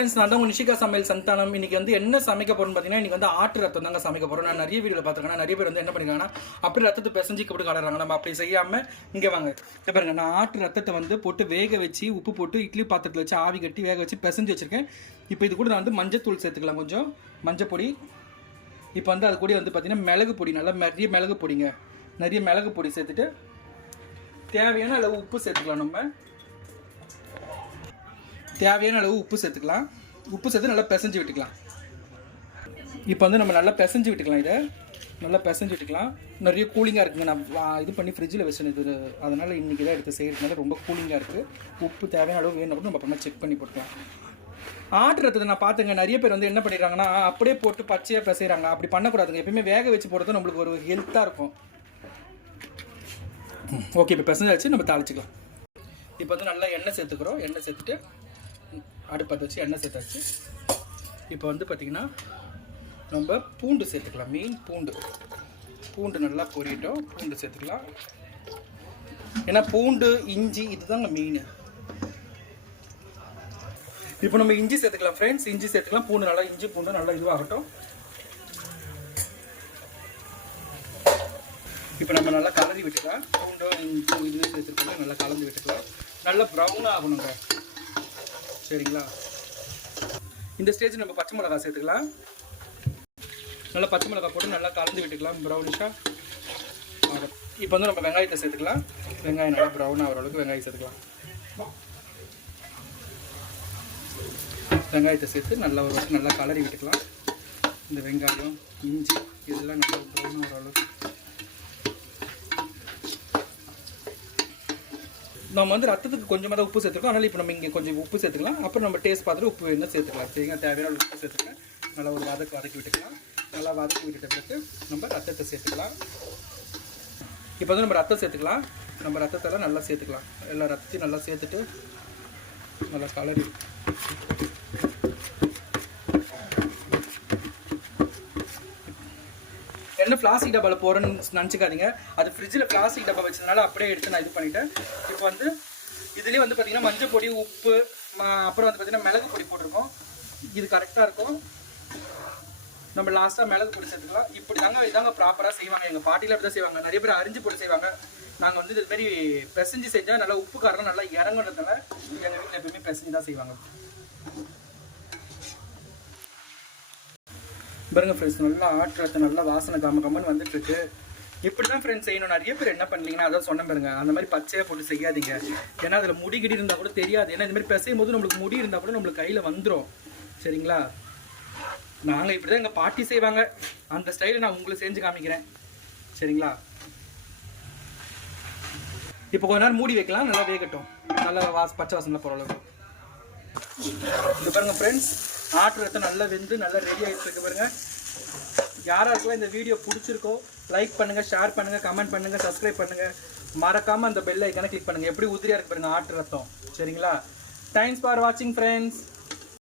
நான் தான் நிஷிகா சமையல் சந்தானம். இன்னைக்கு வந்து என்ன சமைக்க போறோம்னு பார்த்தீங்கன்னா, இன்னைக்கு வந்து ஆட்டு ரத்தம் தாங்க சமைக்க போறோம். நான் நிறைய வீடியோவில் பார்த்துருக்கேன். நிறைய பேர் வந்து என்ன பண்ணிருக்காங்கன்னா, அப்படி ரத்தத்தை பிசைஞ்சு போட்டு காட்டுறாங்க. நம்ம அப்படி செய்யாமல் இங்கே வாங்க பாருங்க, நான் ஆட்டு ரத்தத்தை வந்து போட்டு வேக வச்சு உப்பு போட்டு இட்லி பாத்திரத்தில் வச்சு ஆவி கட்டி வேக வச்சு பிசைஞ்சு வச்சிருக்கேன். இப்போ இது கூட நான் வந்து மஞ்சத்தூள் சேர்த்துக்கலாம், கொஞ்சம் மஞ்சள் பொடி. இப்போ வந்து அது கூட வந்து பார்த்தீங்கன்னா மிளகு பொடி, நல்லா நிறைய மிளகு பொடிங்க, நிறைய மிளகு பொடி சேர்த்துட்டு தேவையான அளவு உப்பு சேர்த்துக்கலாம். நம்ம தேவையான அளவு உப்பு சேர்த்துக்கலாம். உப்பு சேர்த்து நல்லா பிசைஞ்சு விட்டுக்கலாம். இப்போ வந்து நம்ம நல்லா பிசைஞ்சு விட்டுக்கலாம். இதை நல்லா பிசைஞ்சு விட்டுக்கலாம். நிறைய கூலிங்காக இருக்குங்க. நான் இது பண்ணி ஃப்ரிட்ஜில் வச்சேன் இது, அதனால் இன்றைக்கி தான் எடுத்து செய்கிறதுனால ரொம்ப கூலிங்காக இருக்குது. உப்பு தேவையான அளவு வேணும் கூட நம்ம அப்புறமா செக் பண்ணி போட்டுக்கலாம். ஆட்டு ரத்தத்தை நான் பார்த்துங்க, நிறைய பேர் வந்து என்ன பண்ணிடுறாங்கன்னா அப்படியே போட்டு பச்சையாக பிசைகிறாங்க. அப்படி பண்ணக்கூடாதுங்க. எப்பயுமே வேக வச்சு போடுறது நம்மளுக்கு ஒரு ஹெல்த்தாக இருக்கும். ஓகே, இப்போ பிசைஞ்சாச்சு, நம்ம தாளிச்சிக்கலாம். இப்போ வந்து நல்லா எண்ணெய் சேர்த்துக்கிறோம். எண்ணெய் சேர்த்துட்டு அடுப்பத்தை வச்சு எண்ணெய் சேர்த்தாச்சு. இப்போ வந்து பார்த்திங்கன்னா நம்ம பூண்டு சேர்த்துக்கலாம். மெயின் பூண்டு நல்லா பொரியட்டும். பூண்டு சேர்த்துக்கலாம். ஏன்னா பூண்டு இஞ்சி இதுதாங்க மெயின். இப்போ நம்ம இஞ்சி சேர்த்துக்கலாம் ஃப்ரெண்ட்ஸ். இஞ்சி சேர்த்துக்கலாம். பூண்டு நல்லா இஞ்சி பூண்டு நல்லா இதுவாகட்டும். இப்போ நம்ம நல்லா கலந்து விட்டுக்கலாம். பூண்டும் இஞ்சி இது சேர்த்துக்கலாம். நல்லா கலந்து விட்டுக்கலாம். நல்லா ப்ரௌனாக ஆகணுங்க, சரிங்களா? இந்த ஸ்டேஜ் நம்ம பச்சை மிளகாய் சேர்த்துக்கலாம். நல்லா பச்சை மிளகாய் போட்டு நல்லா கலந்து விட்டுக்கலாம் ப்ரௌனிஷாக. இப்போ வந்து நம்ம வெங்காயத்தை சேர்த்துக்கலாம். வெங்காயம் நல்லா ப்ரௌன் ஆகிற அளவுக்கு வெங்காயம் சேர்த்துக்கலாம். வெங்காயத்தை சேர்த்து நல்லா ஒரு வருஷம் நல்லா கலரி விட்டுக்கலாம். இந்த வெங்காயம் இஞ்சி இதெல்லாம் நல்லா ப்ரௌன் ஆகிற அளவுக்கு நம்ம வந்து ரத்தத்துக்கு கொஞ்சமாக தான் உப்பு சேர்த்துருக்கோம். அதனால் இப்போ நம்ம இங்கே கொஞ்சம் உப்பு சேர்த்துக்கலாம். அப்புறம் நம்ம டேஸ்ட் பார்த்துட்டு உப்பு வேணும் சேர்த்துக்கலாம். சரிங்க, தேவையான உப்பு சேர்த்துக்கலாம். நல்லா ஒரு வதக்கி விட்டுக்கலாம். நல்லா வதக்கி விட்டுட்ட பிறகு நம்ம ரத்தத்தை சேர்த்துக்கலாம். இப்போ வந்து நம்ம ரத்தம் சேர்த்துக்கலாம். நம்ம ரத்தத்தெல்லாம் நல்லா சேர்த்துக்கலாம். எல்லா ரத்தத்தையும் நல்லா சேர்த்துட்டு நல்லா கலரி என்ன பிளாஸ்டிக் டப்பாவில் போகிறேன்னு நினச்சிக்காதீங்க. அது ஃப்ரிட்ஜில் பிளாஸ்டிக் டப்பா வச்சதுனால அப்படியே எடுத்து நான் இது பண்ணிட்டேன். இப்போ வந்து இதுலேயே வந்து பார்த்திங்கன்னா மஞ்சள் பொடி உப்பு அப்புறம் வந்து பார்த்திங்கன்னா மிளகு பொடி போட்டிருக்கோம். இது கரெக்டாக இருக்கும். நம்ம லாஸ்ட்டாக மிளகு பொடி சேர்த்துக்கலாம். இப்படி தாங்க இதாங்க ப்ராப்பராக செய்வாங்க. எங்கள் பாட்டியில் அப்படி தான் செய்வாங்க. நிறைய பேர் அரிஞ்சு போட்டு செய்வாங்க. நாங்கள் வந்து இதுமாரி பிசைஞ்சு செஞ்சால் நல்லா உப்பு காரம் நல்லா இறங்குறதுனால எங்கள் வீட்டில் எப்பவுமே பிசைஞ்சு தான் செய்வாங்க. பாருங்க ஃப்ரெண்ட்ஸ், நல்லா ஆட்டுறது நல்லா வாசனை கம்மன்னு வந்துட்டு இருக்கு. இப்படி தான் ஃப்ரெண்ட்ஸ் செய்யணும். நிறைய பேர் என்ன பண்ணீங்கன்னா அதான் சொன்ன பாருங்க, அந்த மாதிரி பச்சையாக போட்டு செய்யாதீங்க. ஏன்னா அதில் முடி கிடி இருந்தால் கூட தெரியாது. ஏன்னா இந்த மாதிரி பிசையும் போது நம்மளுக்கு முடி இருந்தால் கூட நம்மளுக்கு கையில் வந்துடும், சரிங்களா? நாங்கள் இப்படி தான் எங்கள் பாட்டி செய்வாங்க. அந்த ஸ்டைலை நான் உங்களுக்கு செஞ்சு காமிக்கிறேன், சரிங்களா? இப்போ கொஞ்ச நேரம் மூடி வைக்கலாம். நல்லா வேகட்டும். நல்லா பச்சை வாசனை போகிற அளவுக்கு. இது பாருங்க ஃப்ரெண்ட்ஸ், ஆட்டு ரத்தம் நல்லா வெந்து நல்லா ரெடி ஆகிட்டு இருக்கு பாருங்க. யாராருக்கெல்லாம் இந்த வீடியோ பிடிச்சிருக்கோ லைக் பண்ணுங்க, ஷேர் பண்ணுங்க, கமெண்ட் பண்ணுங்க, சப்ஸ்கிரைப் பண்ணுங்க. மறக்காம அந்த பெல் ஐக்கானை கிளிக் பண்ணுங்க. எப்படி உதிரியா இருக்கு பாருங்க ஆட்டு ரத்தம், சரிங்களா? தேங்க்ஸ் ஃபார் வாட்சிங் ஃப்ரெண்ட்ஸ்.